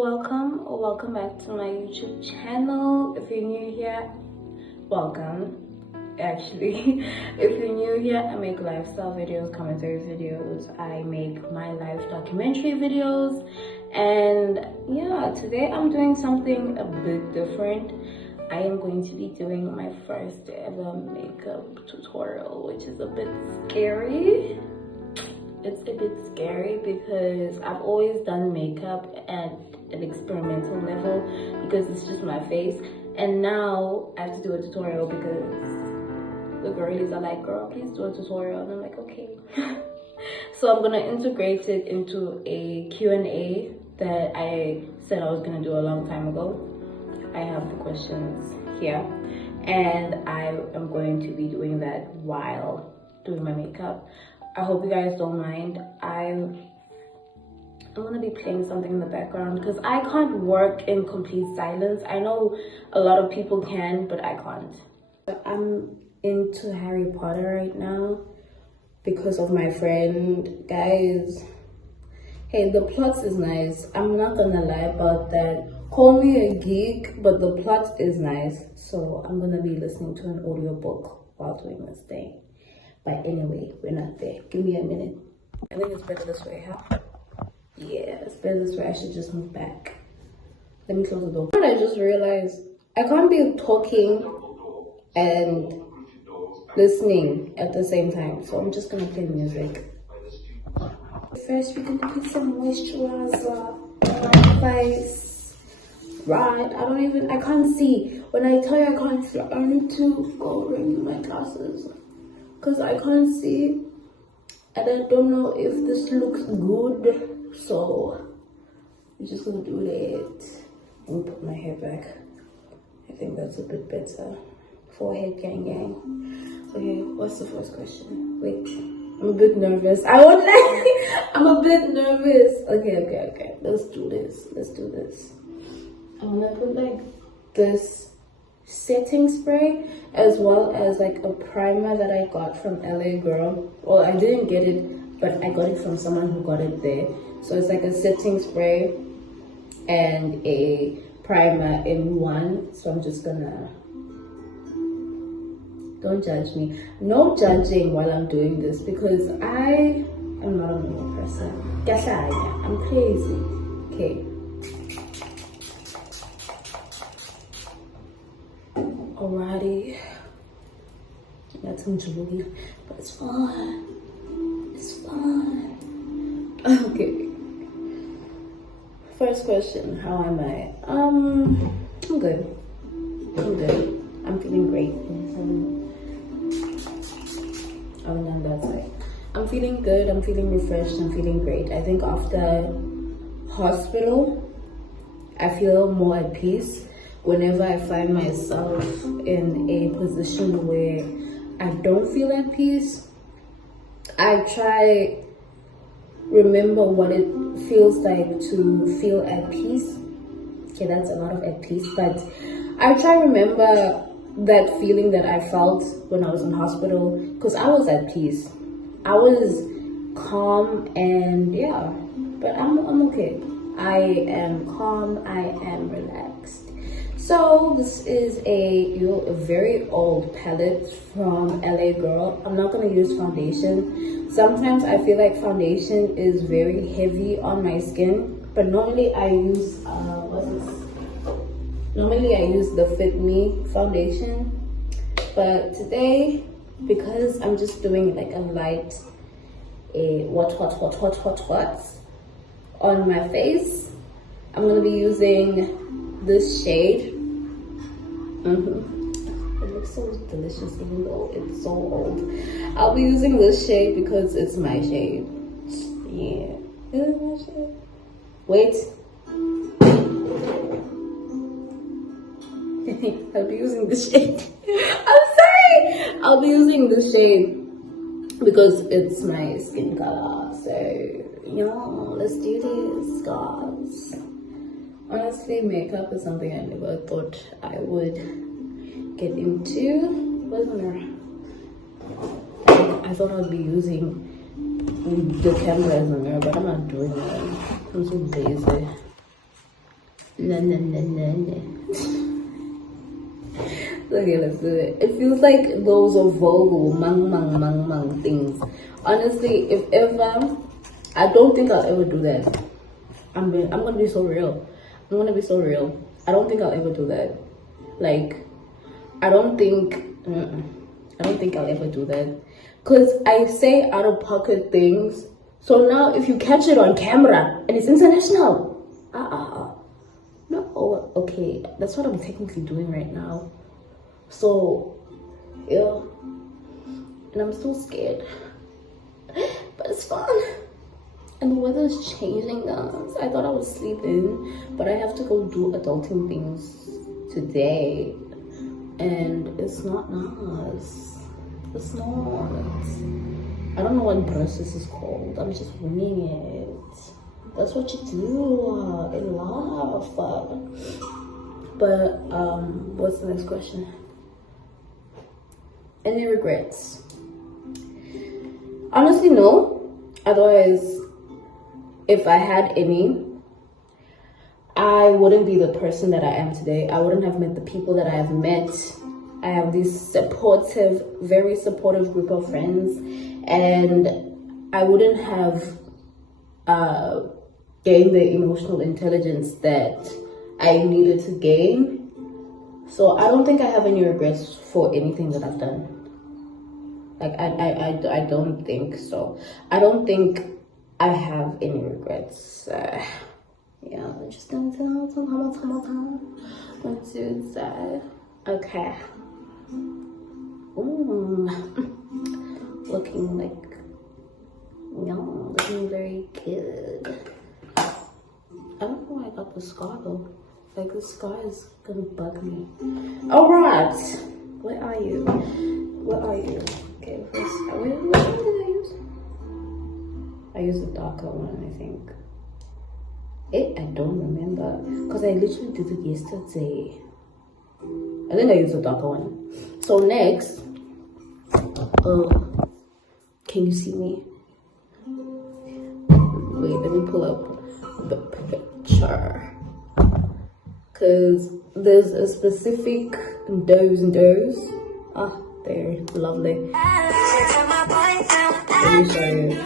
Welcome back to my YouTube channel. If you're new here, welcome. Actually, if you're new here, I make lifestyle videos, commentary videos, I make my life documentary videos, and yeah, today I'm doing something a bit different. I am going to be doing my first ever makeup tutorial, which is a bit scary. It's a bit scary because I've always done makeup at an experimental level because it's just my face, and now I have to do a tutorial because the girlies are like, girl, please do a tutorial, and I'm like, okay. So I'm gonna integrate it into a Q&A that I said I was gonna do a long time ago. I have the questions here, and I am going to be doing that while doing my makeup. I hope you guys don't mind. I'm gonna be playing something in the background because I can't work in complete silence. I know a lot of people can, but I can't. I'm into Harry Potter right now because of my friend. Guys, hey, the plot is nice. I'm not gonna lie about that. Call me a geek, but the plot is nice. So I'm gonna be listening to an audiobook while doing this thing. But anyway, we're not there. Give me a minute. I think it's better this way, huh? Yeah, it's better this way. I should just move back. Let me close the door. I just realized I can't be talking and listening at the same time. So I'm just gonna play music. First, we're gonna put some moisturizer on my face. Right, I can't see. When I tell you I can't see, I need to go bring my glasses because I can't see, and I don't know if this looks good, so I'm just gonna do that. Let me put my hair back. I think that's a bit better. Forehead gang gang. Okay, what's the first question? Wait, I'm a bit nervous. I won't lie. I'm a bit nervous. Okay. Let's do this. I'm gonna put like this setting spray as well as like a primer that I got from LA Girl. Well, I didn't get it, but I got it from someone who got it there. So it's like a setting spray and a primer in one. So I'm just gonna, don't judge me. No judging while I'm doing this because I am not a normal person. I'm crazy. Okay. Alrighty, got some jewelry, but it's fun. Okay. First question: how am I? I'm good. I'm feeling great. On that side, I'm feeling good. I'm feeling refreshed. I'm feeling great. I think after hospital, I feel more at peace. Whenever I find myself in a position where I don't feel at peace, I try remember what it feels like to feel at peace. Okay, that's a lot of at peace, but I try remember that feeling that I felt when I was in hospital because I was at peace. I was calm and yeah, but I'm okay. I am calm, I am relaxed. So this is a very old palette from LA Girl. I'm not going to use foundation. Sometimes I feel like foundation is very heavy on my skin, but normally I use Normally I use the Fit Me foundation, but today because I'm just doing like a light what on my face, I'm going to be using this shade. It looks so delicious even though it's so old. I'll be using this shade because it's my shade. Yeah. Is it my shade? Wait. I'll be using this shade. I'm sorry. I'll be using this shade because it's my skin color. So, let's do this, guys. Honestly, makeup is something I never thought I would get into. Where's the mirror? I thought I would be using the camera as a mirror, but I'm not doing that. I'm so lazy. No. Okay, let's do it. It feels like those are Vogel mang things. Honestly, if ever, I don't think I'll ever do that. I'm gonna be so real. I'm gonna be so real. I don't think I'll ever do that. Like, I don't think I'll ever do that. Cause I say out of pocket things. So now if you catch it on camera and it's international, no, okay, that's what I'm technically doing right now. So, yeah, and I'm still scared, but it's fun. And the weather's changing, guys. I thought I would sleep in, but I have to go do adulting things today, and it's not nice. It's not. I don't know what process is called. I'm just winging it. That's what you do in life. But what's the next question? Any regrets? Honestly, no. Otherwise, if I had any, I wouldn't be the person that I am today. I wouldn't have met the people that I have met. I have this supportive, very supportive group of friends, and I wouldn't have gained the emotional intelligence that I needed to gain. So I don't think I have any regrets for anything that I've done. Like I don't think so. I don't think I have any regrets. Yeah, just gonna tell time. Let's do that. Okay. Ooh. Looking like, looking very good. I don't know why I got the scar though. Like, the scar is gonna bug me. Alright, where are you? Okay, first, which one did I use? I used the darker one, I think. I don't remember, because I literally did it yesterday. I think I used the darker one. So next, can you see me? Wait, let me pull up the picture. Because there's a specific dose. They're lovely. Let me show you.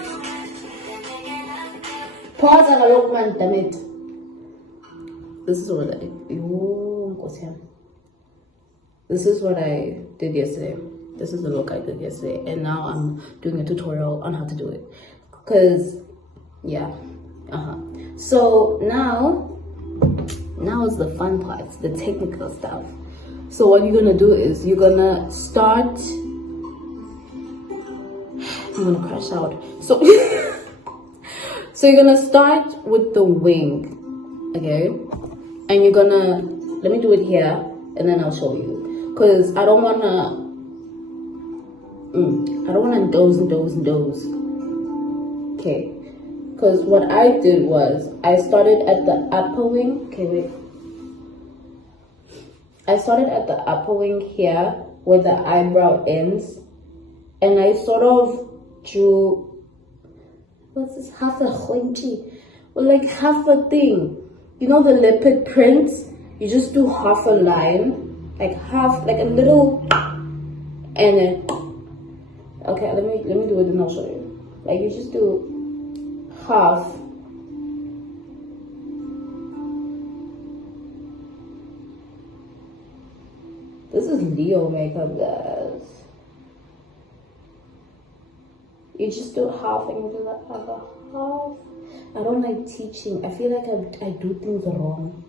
Pause and look, man, damn it. This is what I did. This is what I did yesterday. This is the look I did yesterday, and now I'm doing a tutorial on how to do it. Cause, yeah, So now is the fun parts, the technical stuff. So what you're gonna do is you're gonna start. I'm gonna crash out. So, so you're gonna start with the wing, okay? And you're gonna, let me do it here, and then I'll show you. Cause I don't wanna doze. Okay. Cause what I did was I started at the upper wing. Okay, wait. I started at the upper wing here where the eyebrow ends, and I sort of drew, what's this, half a huinchi, or like half a thing. You know the leopard prints? You just do half a line, like half, like a little, and then, okay, let me do it and I'll show you. Like, you just do half. This is Leo makeup, guys. You just do half and you do the other half. I don't like teaching. I feel like I do things wrong.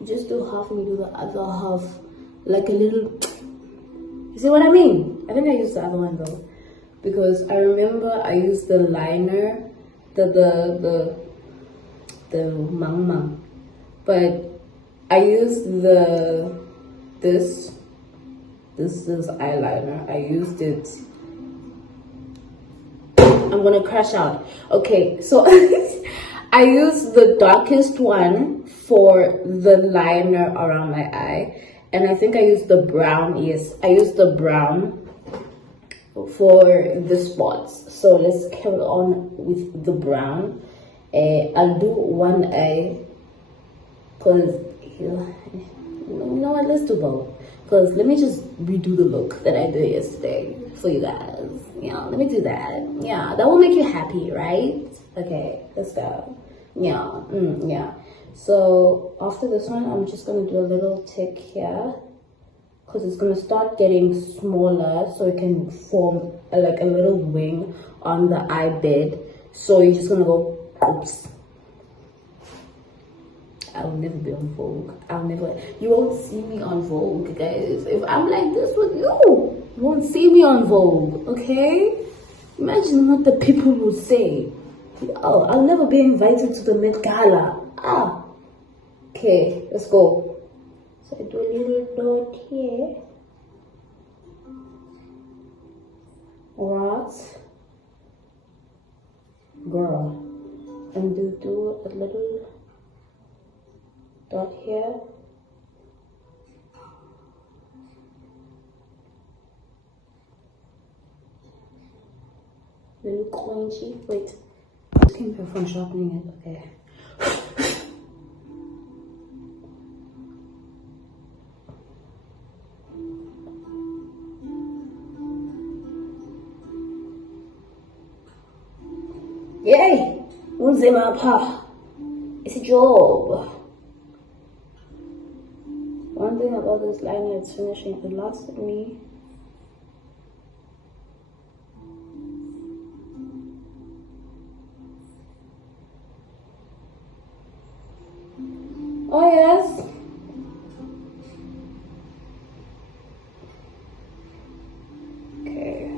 You just do half and you do the other half. Like a little, you see what I mean? I think I used the other one though. Because I remember I used the liner, the mang. But I used this is eyeliner. I used it. I'm gonna crash out. Okay, so I used the darkest one for the liner around my eye. And I think I used the brown, yes. I used the brown for the spots. So let's carry on with the brown. I'll do one eye because you know what, let's do both. Because let me just redo the look that I did yesterday for you guys. Yeah, let me do that. Yeah, that will make you happy, right? Okay, let's go. Yeah, yeah. So after this one, I'm just gonna do a little tick here because it's gonna start getting smaller, so it can form like a little wing on the eye bed. So you're just gonna go, oops. I'll never be on Vogue. You won't see me on Vogue, guys. If I'm like this with you won't see me on Vogue, okay? Imagine what the people will say. Oh, I'll never be invited to the Met Gala. Ah, okay, let's go. So I do a little dot here. Right, girl, and do a little dot here. Little crunchy. Wait, I just came back from sharpening it. Okay. Yay! Unzima pa. It's a job. One thing about this liner, it's finishing. It lasted me. Oh yes. Okay.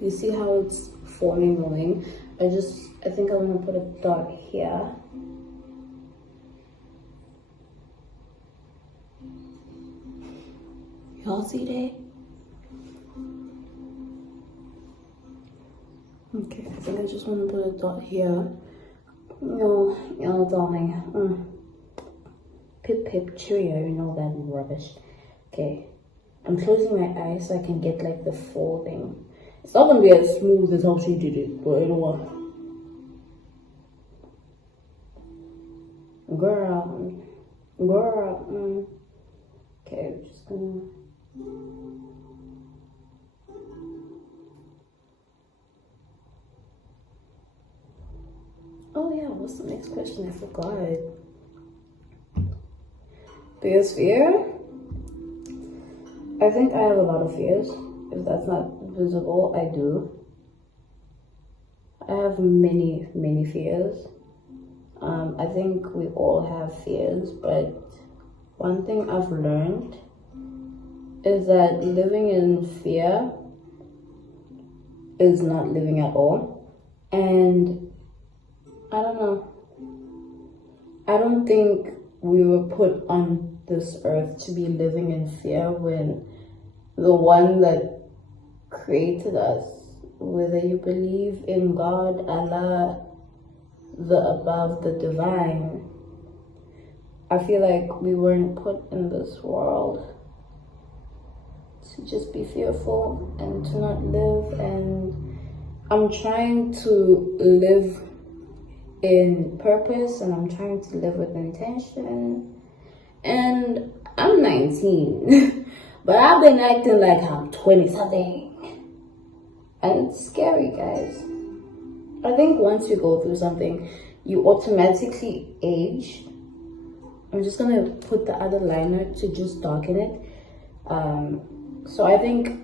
You see how it's forming the wing? I think I'm gonna put a dot here. Y'all see that? Okay, I think I just want to put a dot here. No, darling. Pip pip cheerio, you know that rubbish. Okay, I'm closing my eyes so I can get like the full thing. It's not gonna be as smooth as how she did it, but you know what? Girl. Okay, I'm just gonna. Oh yeah, what's the next question? I forgot. Biggest fear? I think I have a lot of fears. If that's not visible, I do. I have many, many fears. I think we all have fears, but one thing I've learned is that living in fear is not living at all. And I don't know. I don't think we were put on this earth to be living in fear when the one that created us, whether you believe in God, Allah, the above, the divine, I feel like we weren't put in this world to just be fearful and to not live. And I'm trying to live in purpose, and I'm trying to live with intention. And I'm 19 but I've been acting like I'm 20 something, and it's scary, guys. I think once you go through something, you automatically age. I'm just gonna put the other liner to just darken it. So I think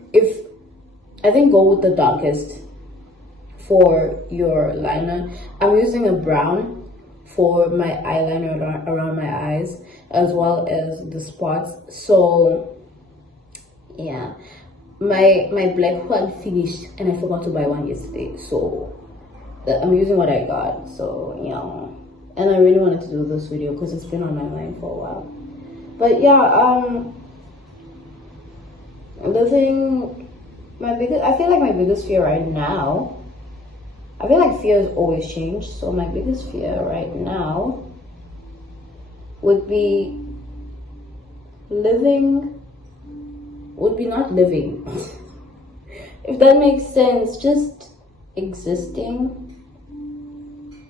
go with the darkest for your liner. I'm using a brown for my eyeliner around my eyes, as well as the spots. So yeah, my black one finished and I forgot to buy one yesterday, so I'm using what I got. So yeah, and I really wanted to do this video because it's been on my mind for a while. But yeah, I feel like my biggest fear right now, I feel like fears always change, so my biggest fear right now would be not living if that makes sense. Just existing,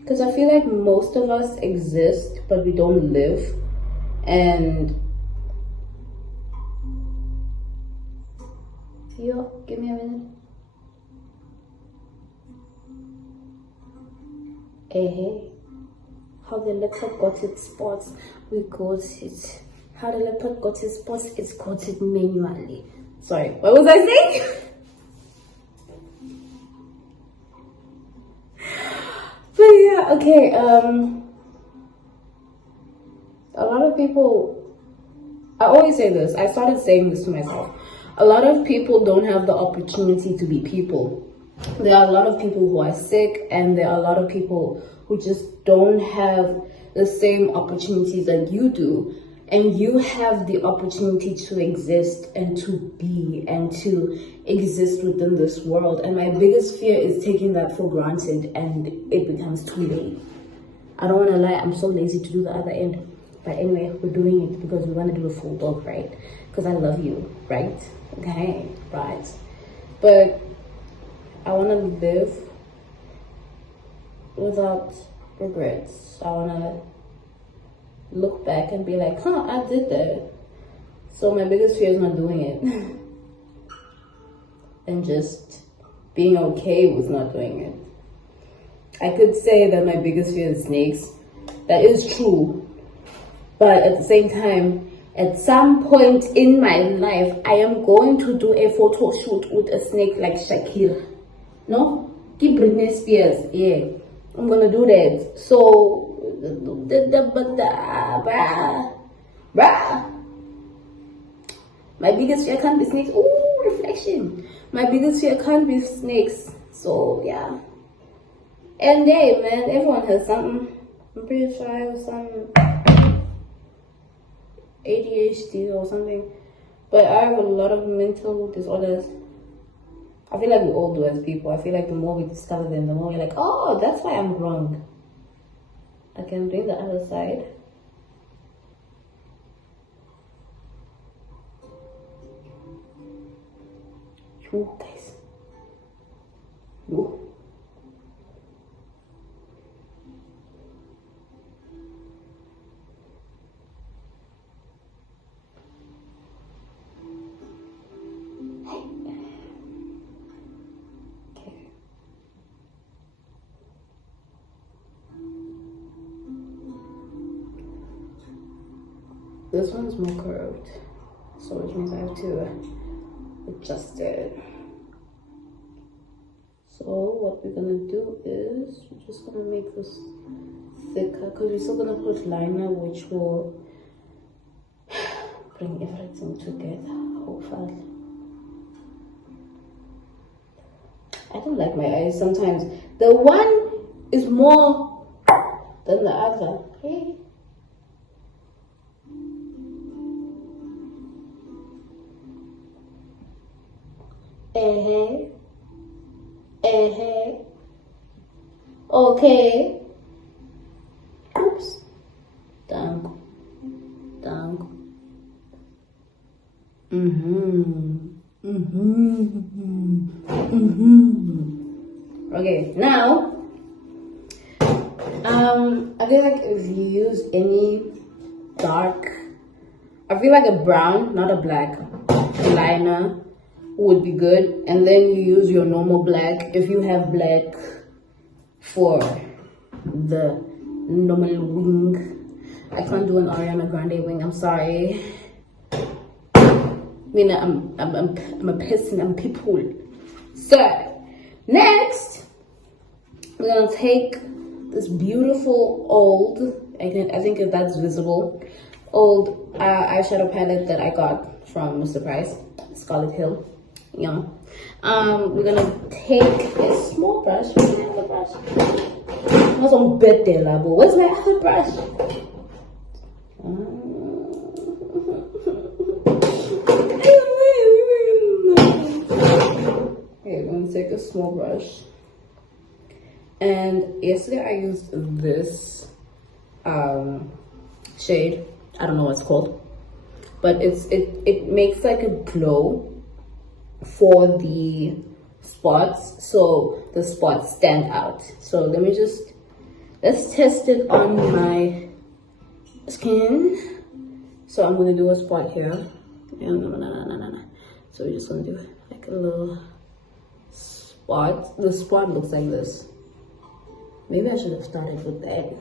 because I feel like most of us exist but we don't live. And yo, give me a minute. Hey, how the leopard got its spots, we got it. How the leopard got its spots, it's got it manually. Sorry, what was I saying? But yeah, okay, a lot of people, I always say this, I started saying this to myself. A lot of people don't have the opportunity to be people. There are a lot of people who are sick, and there are a lot of people who just don't have the same opportunities that you do. And you have the opportunity to exist and to be and to exist within this world. And my biggest fear is taking that for granted and it becomes too late. I don't want to lie, I'm so lazy to do the other end. But anyway, we're doing it because we want to do a full dog, right? Because I love you, right? Okay, right. But I want to live without regrets. I want to look back and be like, I did that. So my biggest fear is not doing it. And just being okay with not doing it. I could say that my biggest fear is snakes. That is true. But at the same time, at some point in my life, I am going to do a photo shoot with a snake like Shakira. No? Keep Britney Spears. Yeah. I'm gonna do that. So, my biggest fear can't be snakes. Ooh, reflection. My biggest fear can't be snakes. So, yeah. And hey, man, everyone has something. I'm pretty sure I have some ADHD or something. But I have a lot of mental disorders. I feel like we all do as people. I feel like the more we discover them, the more we're like, oh, that's why I'm wrong. I can bring the other side. Yo, guys. Yo. This one's more curved, so which means I have to adjust it. So what we're gonna do is we're just gonna make this thicker because we're still gonna put liner, which will bring everything together. Hopefully. I don't like my eyes sometimes. The one is more than the other. Hey. Okay. Oops. Dank. Okay, now I feel like if you use any dark, I feel like a brown, not a black, liner would be good. And then you use your normal black if you have black for the normal wing. I can't do an Ariana Grande wing, I'm sorry. I mean, I'm a person, I'm people. So, next, we're gonna take this beautiful old, I think if that's visible, old eyeshadow palette that I got from Mr. Price, Scarlet Hill. Yeah. We're gonna take a small brush. Where's my other brush? What's on bed there, Labo? Where's my other brush? Okay, we're gonna take a small brush. And yesterday I used this shade. I don't know what it's called, but it makes like a glow for the spots, so the spots stand out. So let's test it on my skin. So I'm gonna do a spot here. So we're just gonna do like a little spot. The spot looks like this. Maybe I should have started with that.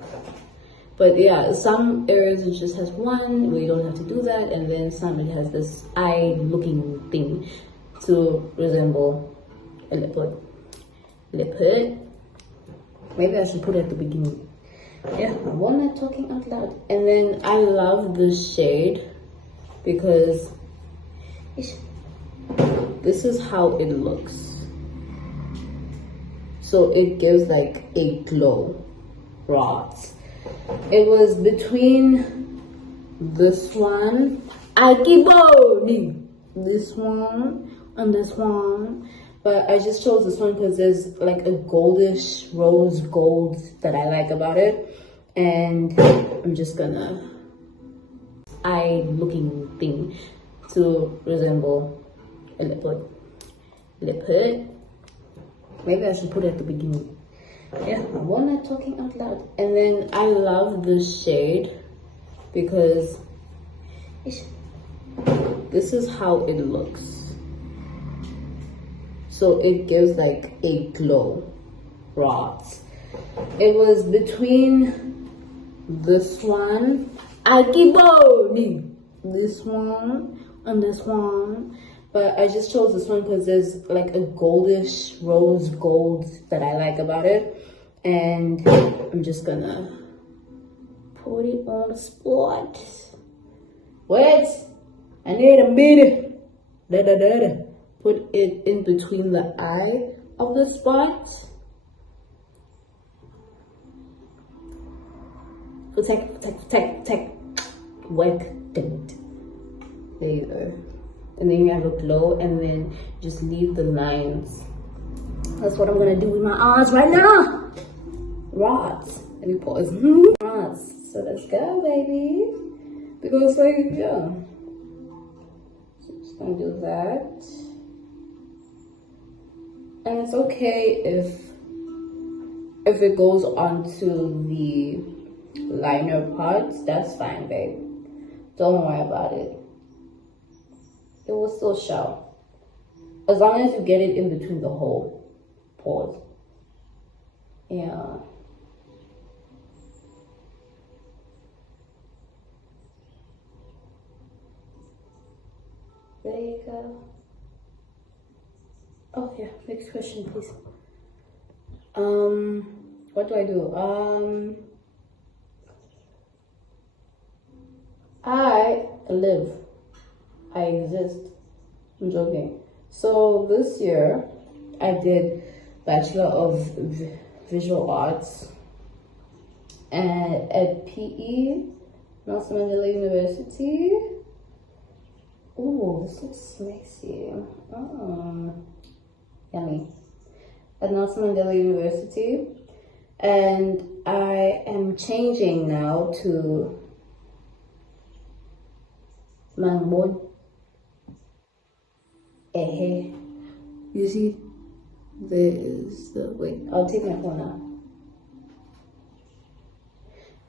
But yeah, some areas it just has one where you don't have to do that, and then some it has this eye looking thing to resemble a leopard. Maybe I should put it at the beginning. Yeah, why am I talking out loud? And then I love this shade because this is how it looks. So it gives like a glow. Right. It was between this one, this one, and this one. But I just chose this one because there's like a goldish rose gold that I like about it. And I'm just gonna eye looking thing to resemble a leopard. Maybe I should put it at the beginning. Yeah, why am I talking out loud? And then I love this shade because this is how it looks. So it gives like a glow. Right. It was between this one, this one, and this one. But I just chose this one because there's like a goldish rose gold that I like about it. And I'm just gonna put it on the spot. Wait, I need a minute. Put it in between the eye of the spot. Protect. Work it. There you go. And then you have a glow, and then just leave the lines. That's what I'm gonna do with my eyes right now. Right. Let me pause. Right. So let's go, baby. Because like, yeah. So just gonna do that. And it's okay if it goes onto the liner part. That's fine, babe. Don't worry about it. It will still show. As long as you get it in between the whole pores. Yeah. There you go. Oh yeah, next question please. What do I do? I live. I exist. I'm joking. So this year I did Bachelor of Visual Arts at PE, Nelson Mandela University. Ooh, this looks spicy. Yummy. At Nelson Mandela University. And I am changing now to Mangbon. You see, there is the, wait, I'll take my phone out.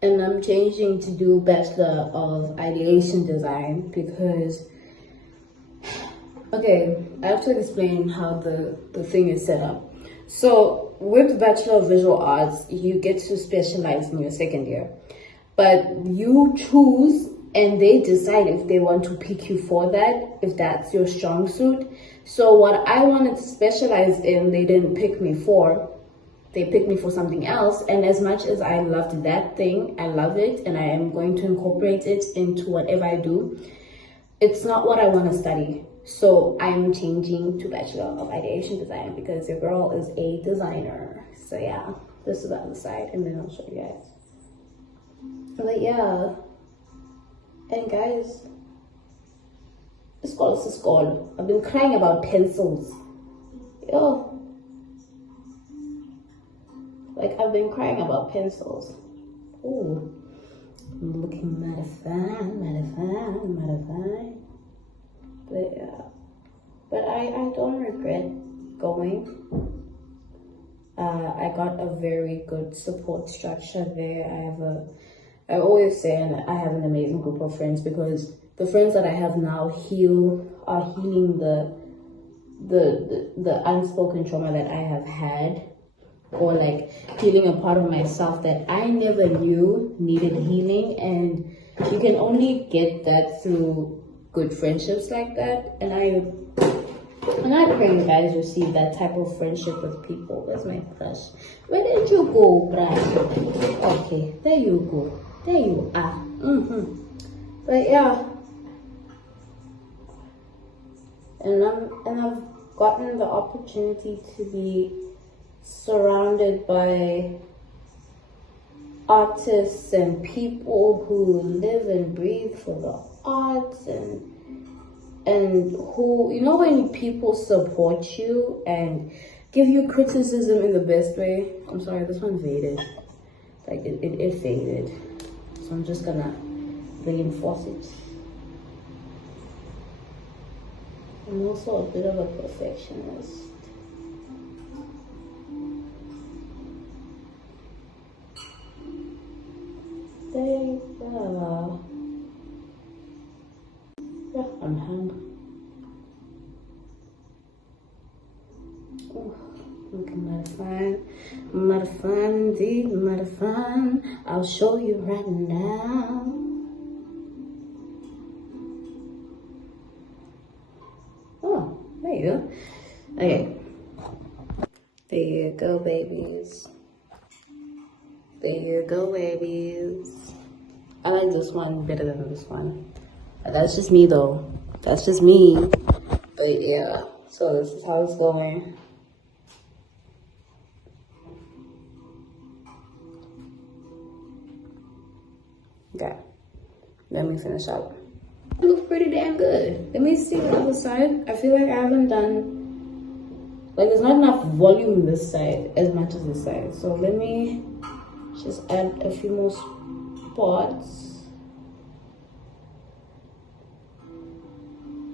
And I'm changing to do Bachelor of Ideation Design because, okay, I have to explain how the thing is set up. So with Bachelor of Visual Arts, you get to specialize in your second year, but you choose and they decide if they want to pick you for that, if that's your strong suit. So what I wanted to specialize in, they didn't pick me for. They picked me for something else. And as much as I loved that thing, I love it, and I am going to incorporate it into whatever I do, it's not what I want to study. So I'm changing to Bachelor of Ideation Design because your girl is a designer. So yeah, this is the other side, and then I'll show you guys. But yeah. And guys, this is school. I've been crying about pencils. Yo. Like, I've been crying about pencils. Ooh. I'm looking mighty fine. But yeah. But I don't regret going. I got a very good support structure there. I always say, and I have an amazing group of friends, because the friends that I have now are healing the unspoken trauma that I have had, or like healing a part of myself that I never knew needed healing. And you can only get that through good friendships like that. And I pray you guys receive that type of friendship with people. Where's my crush? Where did you go, Brian? Okay, there you go. There you are. But yeah. And I've gotten the opportunity to be surrounded by artists and people who live and breathe for the arts, and who, you know, when people support you and give you criticism in the best way. I'm sorry, this one faded. Like it faded. So I'm just gonna reinforce it. I'm also a bit of a perfectionist. There you go. Yeah, I'm hungry. Oh, looking mighty fine. Mighty fine indeed, mighty fine. I'll show you right now. Oh, there you go. Okay. There you go, babies. There you go, babies. I like this one better than this one. That's just me, though. That's just me. But yeah, so this is how it's going. Okay, let me finish up. It looks pretty damn good. Let me see the other side. I feel like I haven't done, like, there's not enough volume this side as much as this side. So let me just add a few more spots.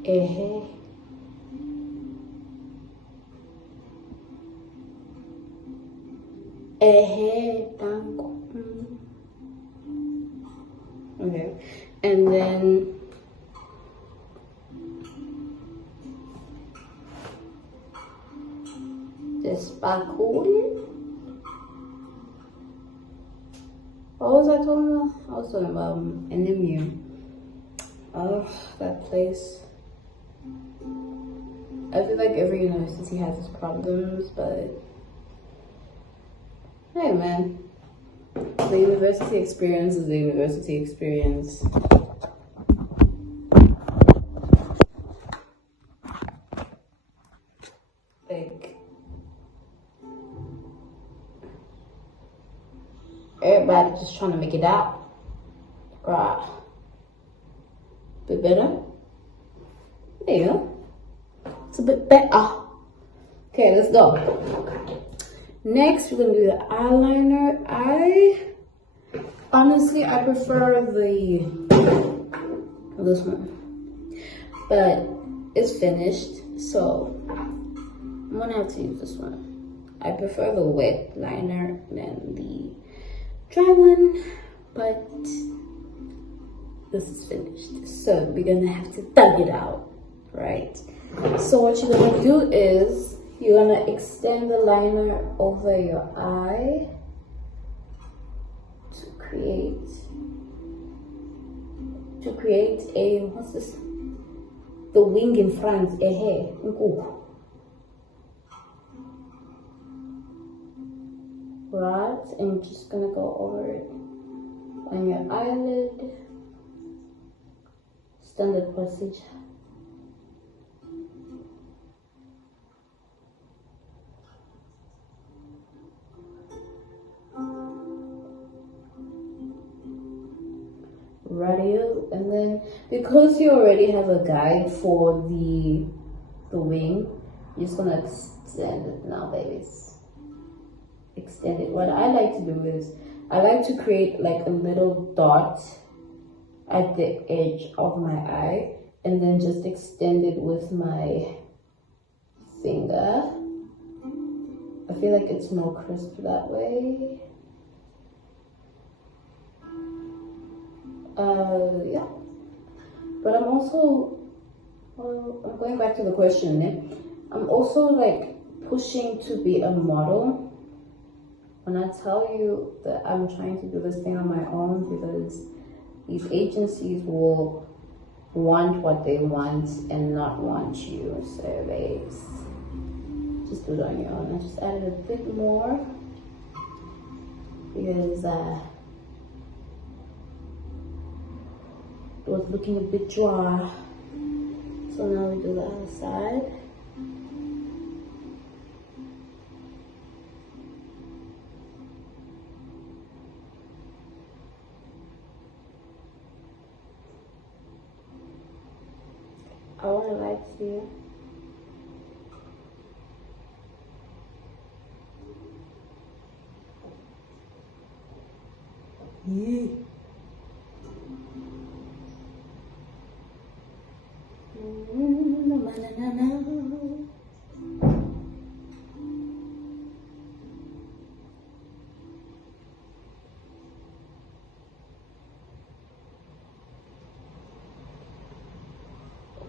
Okay, and then this bakul. What was I talking about? I was talking about NMU. Oh, that place. I feel like every university has its problems, but hey man, the university experience is the university experience. Like, everybody just trying to make it out. Right. Bit better? There you go. It's a bit better. Okay, let's go. Next, we're gonna do the eyeliner. I prefer this one, but it's finished, so I'm gonna have to use this one. I prefer the wet liner than the dry one, but this is finished, so we're gonna have to thug it out, right? So what you're gonna do is you're gonna extend the liner over your eye to create a, what's this? The wing in front, right? And you're just gonna go over it on your eyelid. Standard procedure. Radio, and then because you already have a guide for the wing, you're just gonna extend it now, babies. Extend it. What I like to do is I like to create like a little dot at the edge of my eye, and then just extend it with my finger I feel like it's more crisp that way. Yeah. But I'm also, I'm going back to the question, eh? I'm also like pushing to be a model. When I tell you that I'm trying to do this thing on my own, because these agencies will want what they want and not want you. So babes, just do it on your own. I just added a bit more because it was looking a bit dry. So now we do the other side. I want to lie to you. Yeah.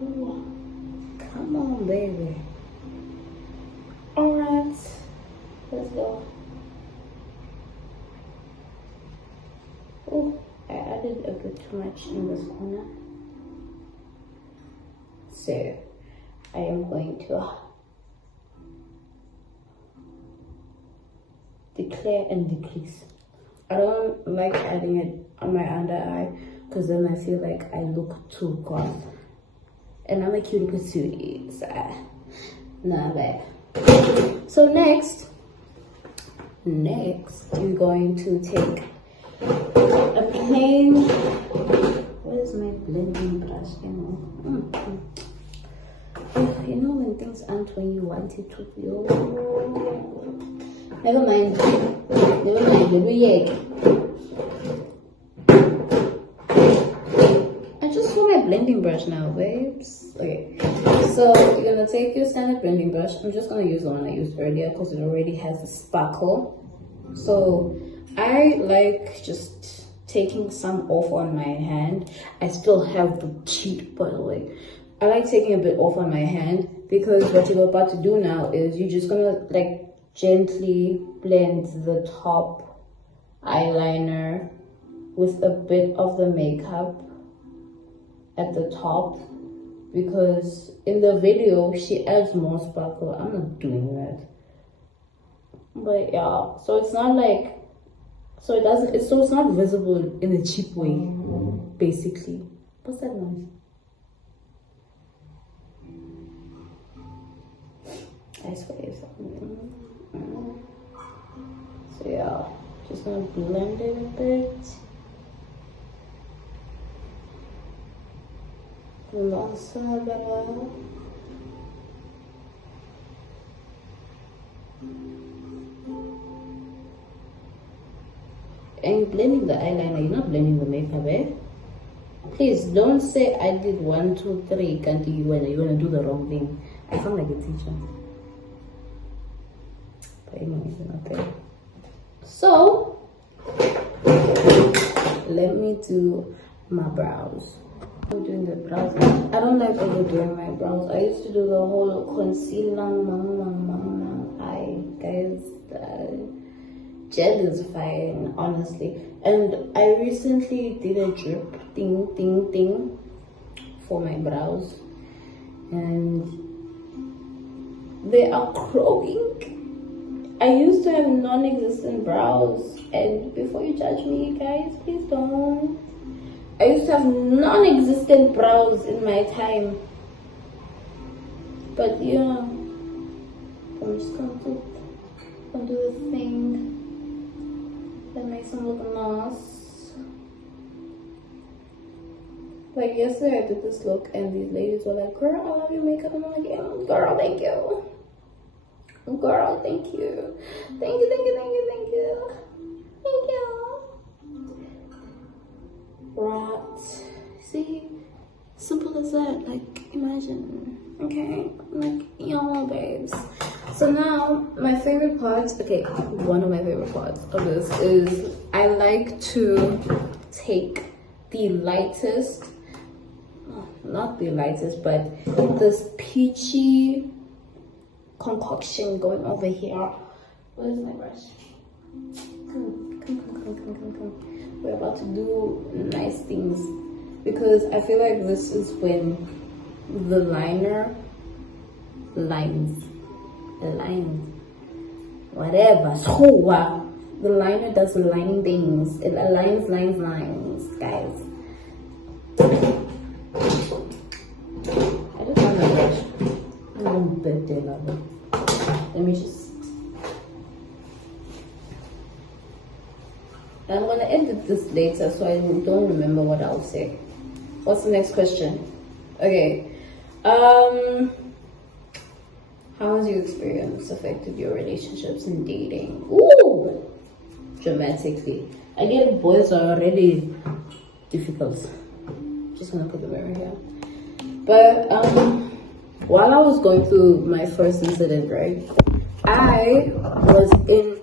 Ooh, come on, baby. All right, let's go. Oh, I added a bit too much in this corner. So I am going to declare and decrease. I don't like adding it on my under eye because then I feel like I look too goth. And I'm a cutie patootie, so nah, babe. So next we're going to take a plain, what is my blending brush, you know when things aren't when you want it to feel. Never mind, I just saw my blending brush now, babes. Okay, so you're gonna take your standard blending brush. I'm just gonna use the one I used earlier because it already has a sparkle. So I like just taking some off on my hand. I still have the cheat, by the way. I like taking a bit off on my hand because what you're about to do now is you're just gonna like gently blend the top eyeliner with a bit of the makeup at the top, because in the video she adds more sparkle. I'm not doing that, but yeah, so it's not like, so it doesn't, it's not visible in a cheap way, basically. What's that noise? Ice waves. So yeah, just gonna blend it a bit. And blending the eyeliner, you're not blending the makeup, eh? Please don't say I did 1, 2, 3, can't you when you're gonna do the wrong thing. I sound like a teacher. But anyway, okay. So let me do my brows. I'm doing the brows. I don't like overdoing my brows. I used to do the whole concealer, guys. Gel is fine, honestly. And I recently did a drip thing for my brows, and they are growing. I used to have non-existent brows, and before you judge me, guys, please don't. I used to have non-existent brows in my time, but yeah, I'm just gonna do the thing that makes them look nice. Like yesterday I did this look and these ladies were like, girl, I love your makeup. And I'm like, yeah, girl, thank you. Girl, thank you. Thank you. Right. See? Simple as that. Like, imagine. Okay? Like, y'all babes. So now my favorite part, okay, one of my favorite parts of this is I like to take the lightest, not the lightest, but this peachy concoction going over here. Where's my brush? Come. We're about to do nice things because I feel like this is when the liner lines, whatever. So the liner does lining things. It aligns lines, guys. I just want my brush. Birthday lover. Let me just. I'm gonna edit this later so I don't remember what I'll say. What's the next question? Okay. How has your experience affected your relationships and dating? Ooh, dramatically. I get boys are already difficult. Just gonna put the mirror here. But while I was going through my first incident, right, I was in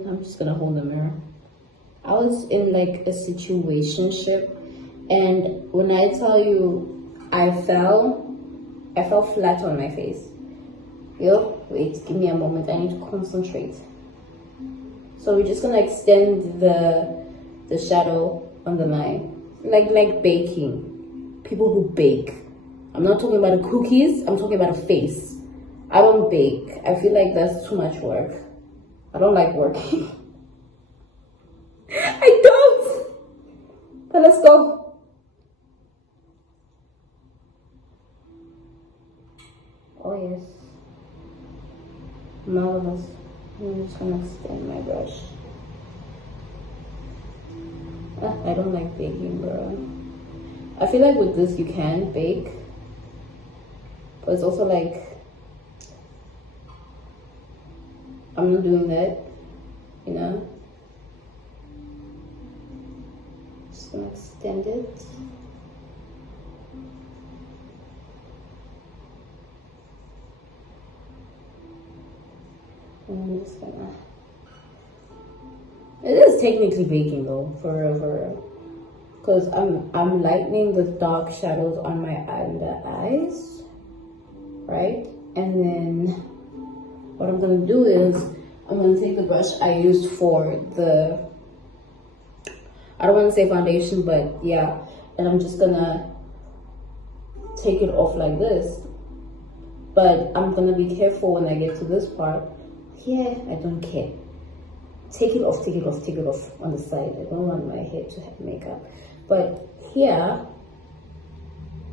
I'm just gonna hold the mirror. I was in like a situationship, and when I tell you I fell flat on my face. Yo, wait, give me a moment. I need to concentrate. So we're just gonna extend the shadow on the line, like baking. People who bake. I'm not talking about the cookies. I'm talking about a face. I don't bake. I feel like that's too much work. I don't like working. I don't. But let's go. Oh yes. Marvelous. I'm just gonna extend my brush. I don't like baking, bro. I feel like with this you can bake, but it's also like I'm not doing that, you know. Just gonna extend it. And I'm just gonna. It is technically baking though, for real. Because I'm lightening the dark shadows on my under eyes, right? And then what I'm gonna do is I'm gonna take the brush I used for the, I don't want to say foundation, but yeah, and I'm just gonna take it off like this. But I'm gonna be careful when I get to this part. Yeah, I don't care. Take it off on the side. I don't want my hair to have makeup. But here,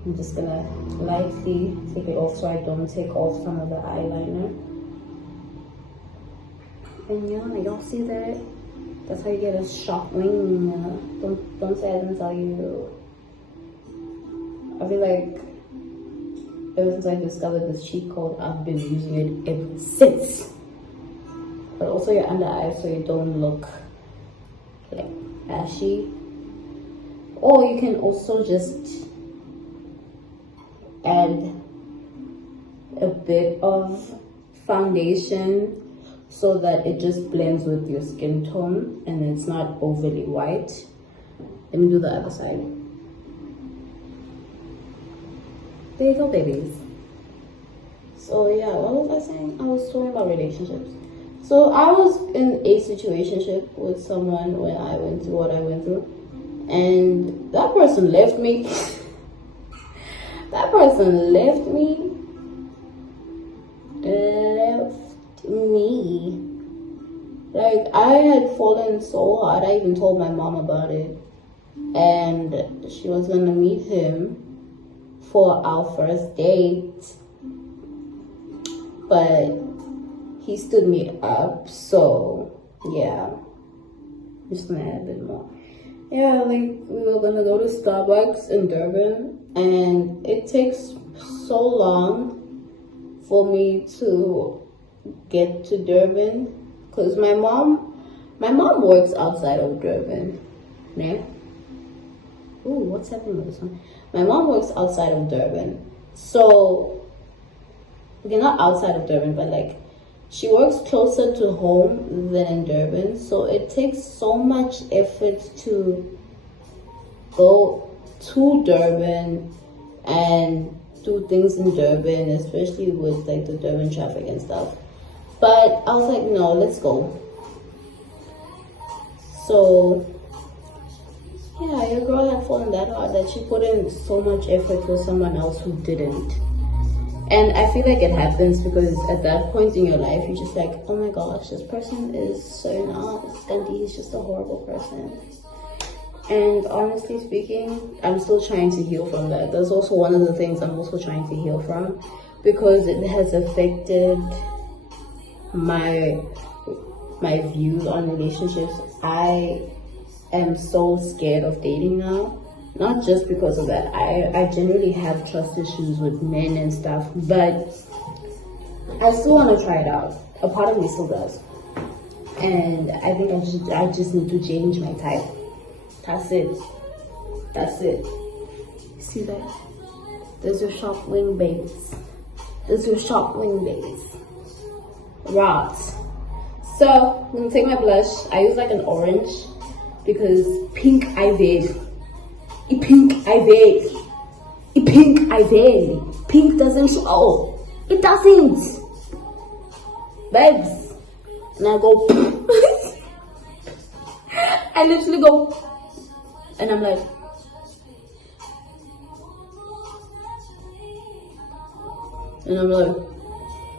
I'm just gonna lightly take it off so I don't take off some of the eyeliner. And yeah, y'all see that? That's how you get a sharp wing. Don't say I didn't tell you. I feel like ever since I discovered this cheat code, I've been using it ever since. But also your under eyes so you don't look like ashy. Or you can also just add a bit of foundation so that it just blends with your skin tone and it's not overly white. Let me do the other side. There you go, babies. So yeah, what was I saying? I was talking about relationships. So I was in a situationship with someone when I went through what I went through, and that person left me. That person left me. Like, I had fallen so hard, I even told my mom about it. And she was gonna meet him for our first date. But he stood me up, so yeah. I'm just gonna add a bit more. Yeah, like we were gonna go to Starbucks in Durban, and it takes so long for me to get to Durban because my mom works outside of Durban. Yeah. Ooh, what's happening with this one? My mom works outside of Durban. So, okay, not outside of Durban, but like, she works closer to home than in Durban. So it takes so much effort to go to Durban and do things in Durban, especially with like the Durban traffic and stuff. But I was like, no, let's go. So yeah, your girl had fallen that hard that she put in so much effort for someone else who didn't. And I feel like it happens because at that point in your life, you're just like, oh my gosh, this person is so nice, and he's just a horrible person. And honestly speaking, I'm still trying to heal from that. That's also one of the things I'm also trying to heal from, because it has affected my views on relationships. I am so scared of dating now. Not just because of that. I generally have trust issues with men and stuff, but I still want to try it out. A part of me still does. And I think I just need to change my type. That's it. That's it. See that? There's your short wing babes. There's your short wing babes. Right. So, I'm going to take my blush. I use like an orange because pink I did. Pink doesn't show. It doesn't. Babes. And I go. I literally go. And I'm like.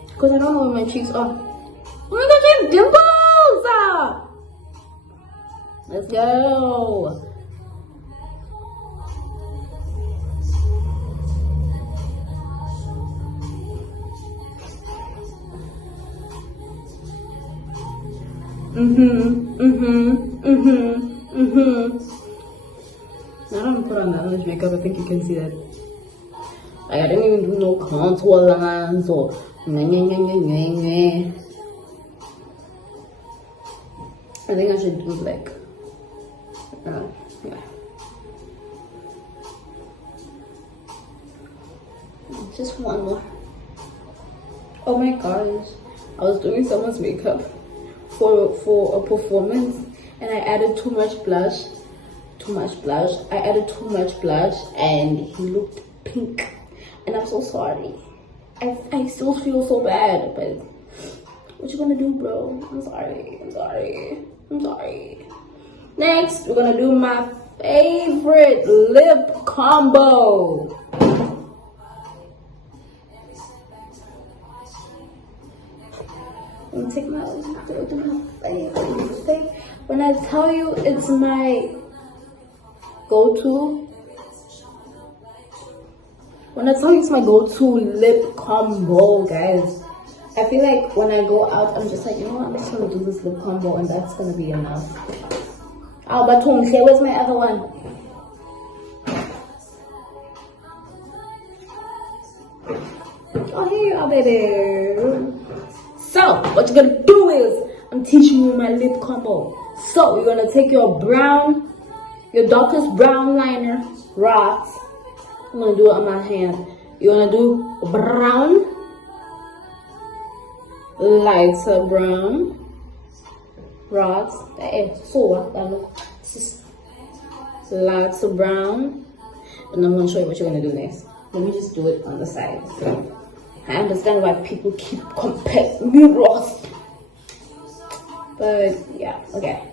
Because I don't know where my cheeks are. Oh my gosh, I have dimples! Let's go. I don't put on that much makeup. I think you can see that. Like, I didn't even do no contour lines or I think I should do like, yeah. Just one more. Oh my gosh. I was doing someone's makeup for a performance and I added too much blush. I added too much blush and he looked pink. And I'm so sorry. I still feel so bad, but what you gonna do, bro? I'm sorry. Next, we're gonna do my favorite lip combo. I'm gonna take my favorite thing. When I tell you it's my go-to, lip combo, guys. I feel like when I go out, I'm just like, you know what, I'm just gonna do this lip combo and that's gonna be enough. Oh, but where's my other one? Oh, here you are, baby. So, what you're gonna do is, I'm teaching you my lip combo. So, you're gonna take your darkest brown liner, right? I'm gonna do it on my hand. You're gonna do brown, lighter brown, right? Lighter brown. And I'm gonna show you what you're gonna do next. Let me just do it on the side. I understand why people keep comparing mirrors. But yeah, okay.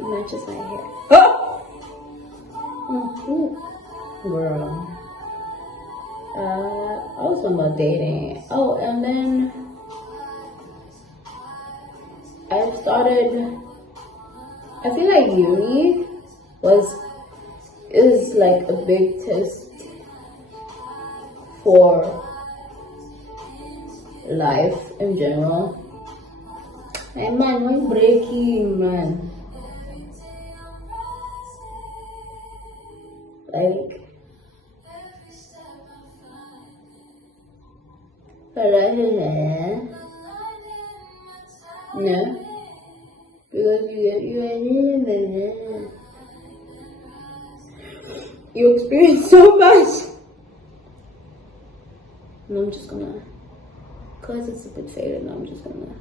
Matches my hair. Oh! Girl. I was talking about dating. Oh, and then I feel like uni was is like a big test for life in general. Hey man, we're breaking, man. Like, yeah, because you experience so much. And I'm just gonna, cause it's a bit faded, and I'm just gonna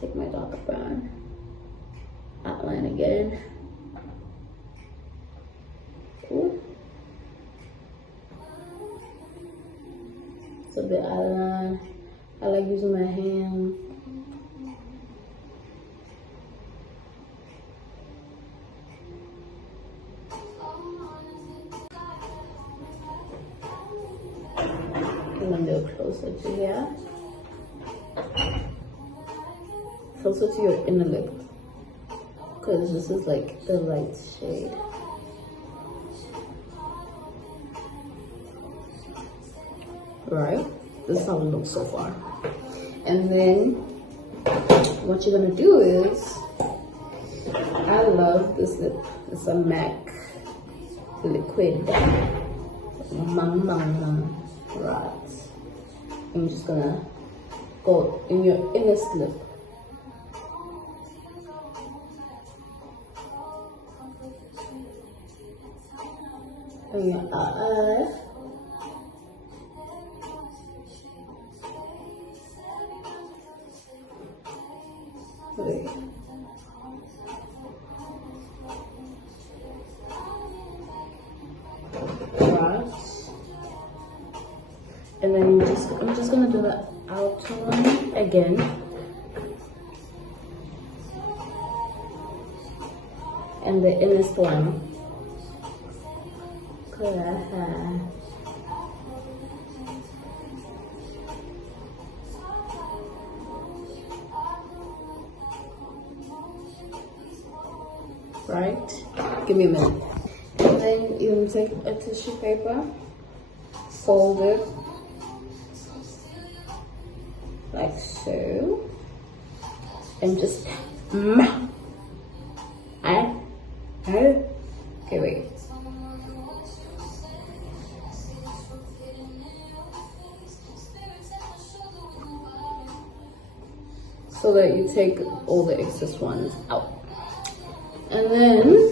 take my darker brown outline again. Ooh. It's a bit outline. I like using my hand. I'm gonna go closer to here. Closer to your inner lip. Because this is like the light shade. Right? This is how it looks so far. And then what you're gonna do is, I love this lip. It's a MAC liquid. Right. I'm just gonna go in your inner lip. And your eye. Wait. Right. And then I'm just gonna do the outer one again. And the innerst one. Right? Give me a minute. And then you take a tissue paper, fold it like so, and just okay, wait. So that you take all the excess ones out. And then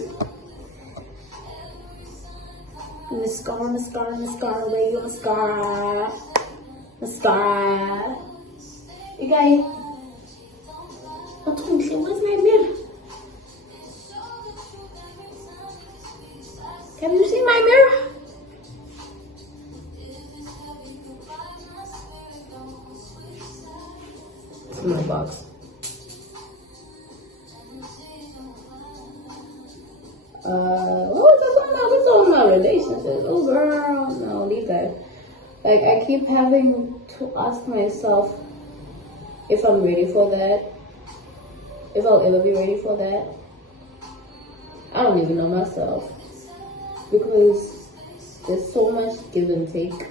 mascara, where your mascara. You guys, where's my mirror? Can you see my mirror? It's in my box. What's all my relationships? Oh girl, no, leave that. Like, I keep having to ask myself if I'm ready for that, if I'll ever be ready for that. I don't even know myself, because there's so much give and take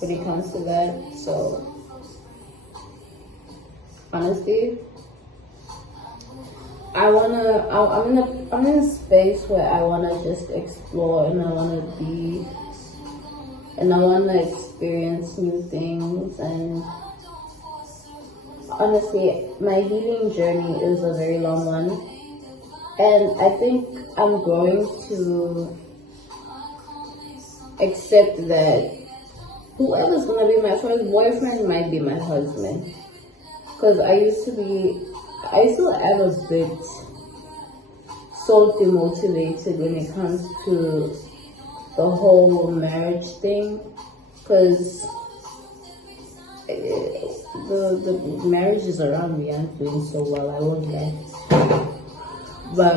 when it comes to that. So honestly, I'm in a space where I wanna just explore, and I wanna experience new things. And honestly, my healing journey is a very long one, and I think I'm going to accept that whoever's gonna be my first boyfriend might be my husband. Because I still am a bit so demotivated when it comes to the whole marriage thing, because the marriages around me aren't doing so well, I won't lie. But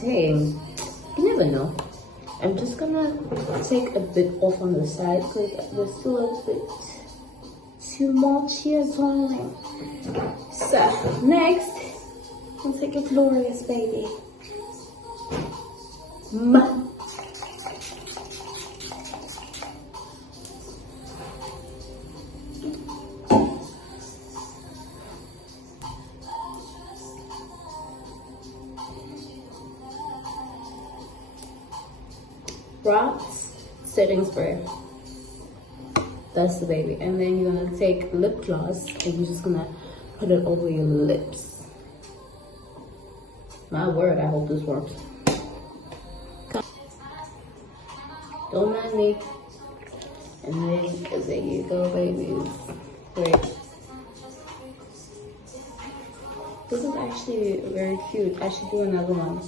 hey, you never know. I'm just gonna take a bit off on the side because there's still a bit too much here going. So next, we'll take a glorious baby. Mwah. Rocks setting spray. That's the baby. And then you're gonna take lip gloss and you're just gonna put it over your lips. My word, I hope this works. Don't mind me. And then there you go, babies. Wait. This is actually very cute. I should do another one.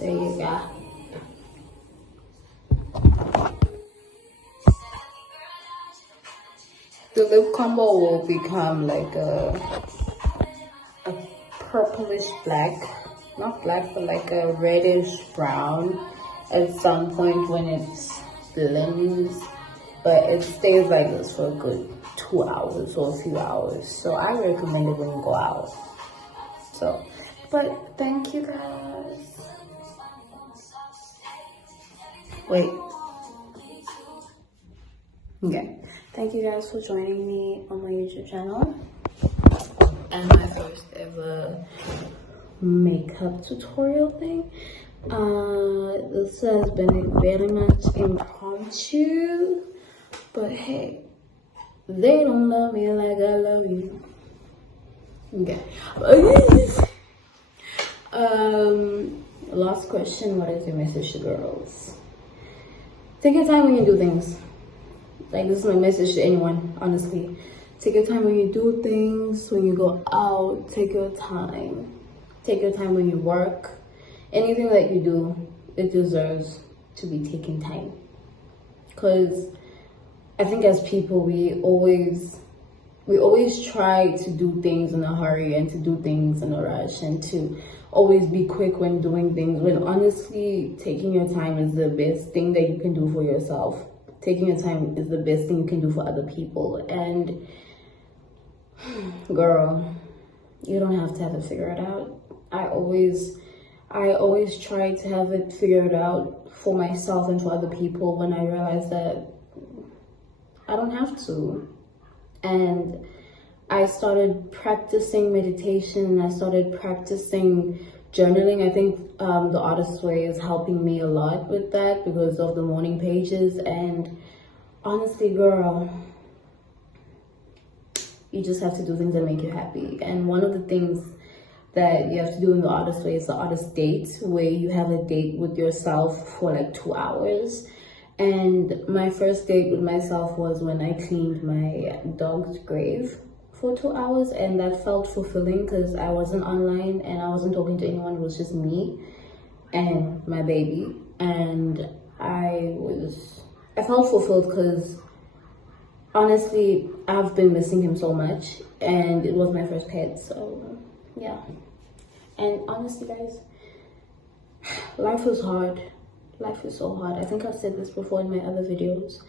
There you go. The lip combo will become like a purplish black, not black, but like a reddish brown at some point when it blends, but it stays like this for a good 2 hours or a few hours. So I recommend it when you go out. So, but thank you guys. Wait. Okay. Thank you guys for joining me on my YouTube channel and my first ever makeup tutorial thing. This has been very much impromptu, but hey, they don't love me like I love you. Okay. Last question, what is your message to girls? Take your time when you do things. Like, this is my message to anyone, honestly. Take your time when you do things, when you go out, take your time. Take your time when you work. Anything that you do, it deserves to be taking time. Because I think as people, we always try to do things in a hurry and to do things in a rush and to always be quick when doing things, when honestly taking your time is the best thing that you can do for yourself. Taking your time is the best thing you can do for other people. And girl, you don't have to have it figured out. I always try to have it figured out for myself and for other people when I realize that I don't have to. And I started practicing meditation. I started practicing journaling. I think the Artist's Way is helping me a lot with that because of the morning pages. And honestly, girl, you just have to do things that make you happy. And one of the things that you have to do in the Artist's Way is the artist date, where you have a date with yourself for like 2 hours. And my first date with myself was when I cleaned my dog's grave for 2 hours, and that felt fulfilling because I wasn't online and I wasn't talking to anyone. It was just me and my baby, and I felt fulfilled because honestly I've been missing him so much, and it was my first pet. So yeah. And honestly guys, life is hard. Life is so hard. I think I've said this before in my other videos.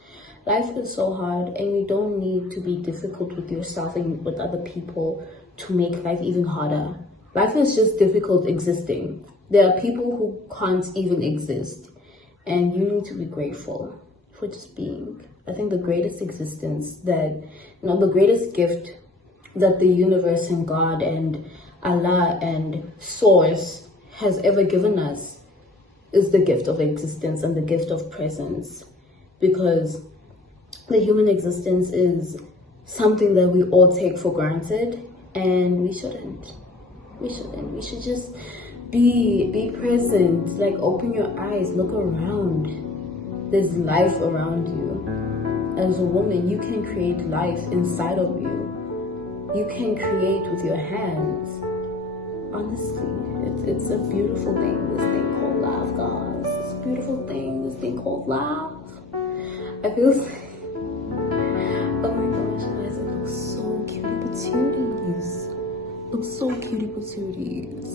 Life is so hard, and you don't need to be difficult with yourself and with other people to make life even harder. Life is just difficult existing. There are people who can't even exist, and you need to be grateful for just being. I think the greatest existence that, the greatest gift that the universe and God and Allah and Source has ever given us is the gift of existence and the gift of presence, because the human existence is something that we all take for granted, and we shouldn't. We should just be present. Like, open your eyes, look around. There's life around you. As a woman, you can create life inside of you. You can create with your hands. Honestly, it's a beautiful thing, this thing called love, guys. It's a beautiful thing, this thing called love. I feel oh my gosh, guys, it looks so cutie patooties. Looks so cutie patooties.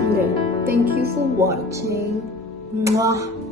Okay, thank you for watching. Mwah.